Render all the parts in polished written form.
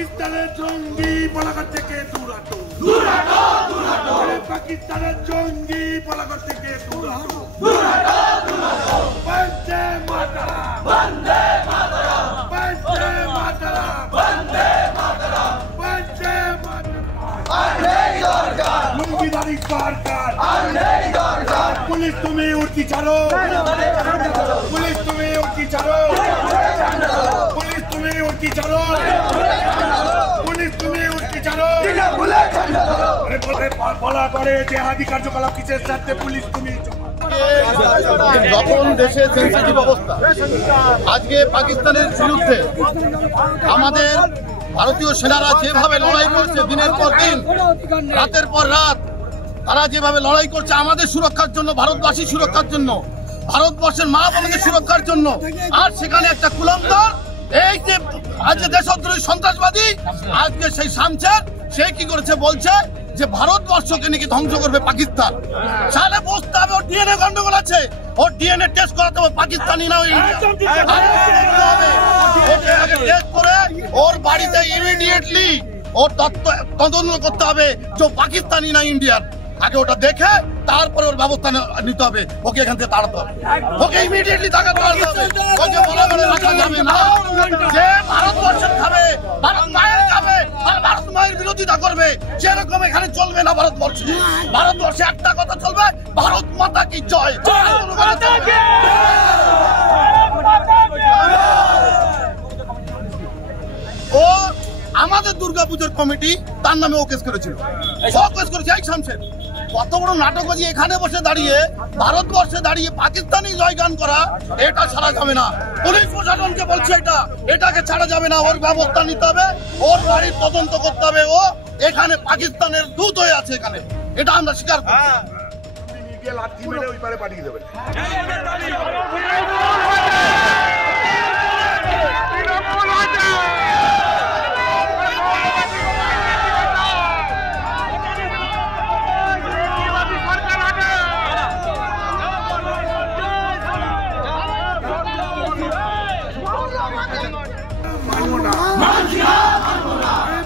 পাকিস্তানের জঙ্গি পলাঘর থেকে দূরাটো পাকিস্তানের জঙ্গি পলাঘর থেকে দূরাটো বন্দে মাতরম বন্দে মাতরম বন্দে মাতরম বন্দে মাতরম বন্দে মাতরম আনেই দরকার লুঙ্গিধারী সরকার আনেই দরকার পুলিশ তুমি উঠতি ছাড়ো পুলিশ তুমি উঠতি ছাড়ো পুলিশ তুমি উঠতি ছাড়ো পুলিশ তুমি উঠতি ছাড়ো বলা করে জেহাদি কার্যকলাপ কিসের সাথে পুলিশ তুমি যখন দেশে সেন্সিটিভ অবস্থা আজকে পাকিস্তানের বিরুদ্ধে আমাদের ভারতীয় সেনারা যেভাবে লড়াই করছে দিনের পর দিন রাতের পর রাত তারা যেভাবে লড়াই করছে আমাদের সুরক্ষার জন্য ভারতবাসীর সুরক্ষার জন্য ভারতবর্ষের মা বোনদের সুরক্ষার জন্য আর সেখানে একটা কুলঙ্কার এই যে আজকে দেশদ্রোহী সন্ত্রাসবাদী আজকে সেই শামছেদ সে কি করেছে বলছে যে ভারতবর্ষকে নাকি ধ্বংস করবে পাকিস্তান সালে বসতে হবে ওর ডিএনএ গন্ডগোল আছে ওর ডিএনএ টেস্ট করাতে হবে পাকিস্তানি না টেস্ট করে ওর বাড়িতে ইমিডিয়েটলি ওর তদন্ত করতে হবে যে পাকিস্তানি না ইন্ডিয়ান আগে ওটা দেখে তারপরে ওর ব্যবস্থা নিতে হবে ওকে এখান থেকে তাড়াতে হবে ওকে ইমিডিয়েটলি তাকে তাড়াতে হবে ওকে বলা বলে রাখা যাবে না যে ভারতবর্ষের খাবে ভারত মায়ের খাবে আর ভারত মায়ের বিরোধিতা করবে সেরকম এখানে চলবে না ভারতবর্ষে একটা কথা চলবে ভারত মাতা কি জয় ও আমাদের দুর্গাপুজোর কমিটি তার নামে ও কেস করেছিল এই শামছেদ কত বড় নাটকবাজি এখানে বসে দাঁড়িয়ে ভারতবর্ষে দাঁড়িয়ে পাকিস্তানি জয়গান করা এটা ছাড়া যাবে না পুলিশ প্রশাসনকে বলছে এটাকে ছাড়া যাবে না ওর ব্যবস্থা নিতে হবে ওর বাড়ির তদন্ত করতে হবে ও এখানে পাকিস্তানের দূত হয়ে আছে এখানে এটা আমরা স্বীকার করি লাঠি মেরে ওই পারে পাঠিয়ে দেবেন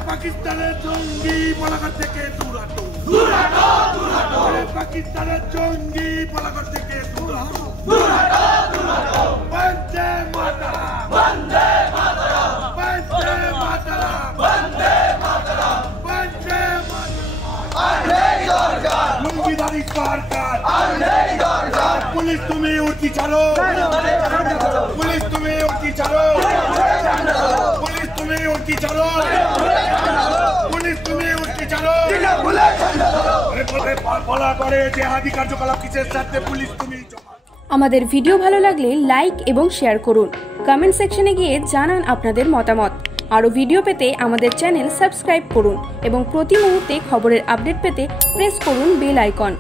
পাকিস্তানের জঙ্গি পলাঘর থেকে দূরাটো পাকিস্তানের জঙ্গি পলাঘর থেকে দূরাটো বন্দে মাতরম বন্দে মাতরম বন্দে মাতরম বন্দে মাতরম বন্দে মাতরম আনেই দরকার লুঙ্গিধারী সরকার আনেই দরকার পুলিশ তুমি উঠতি ছাড়ো পুলিশ তুমি উঠতি ছাড়ো পুলিশ তুমি উঠতি ছাড়ো পুলিশ তুমি উঠতি ছাড়ো বলা করে জেহাদি কার্যকলাপ কিসের সাথে পুলিশ তুমি আমাদের ভিডিও ভালো লাগলে লাইক এবং শেয়ার করুন কমেন্ট সেকশনে গিয়ে জানান আপনাদের মতামত আরও ভিডিও পেতে আমাদের চ্যানেল সাবস্ক্রাইব করুন এবং প্রতি মুহূর্তে খবরের আপডেট পেতে প্রেস করুন বেল আইকন।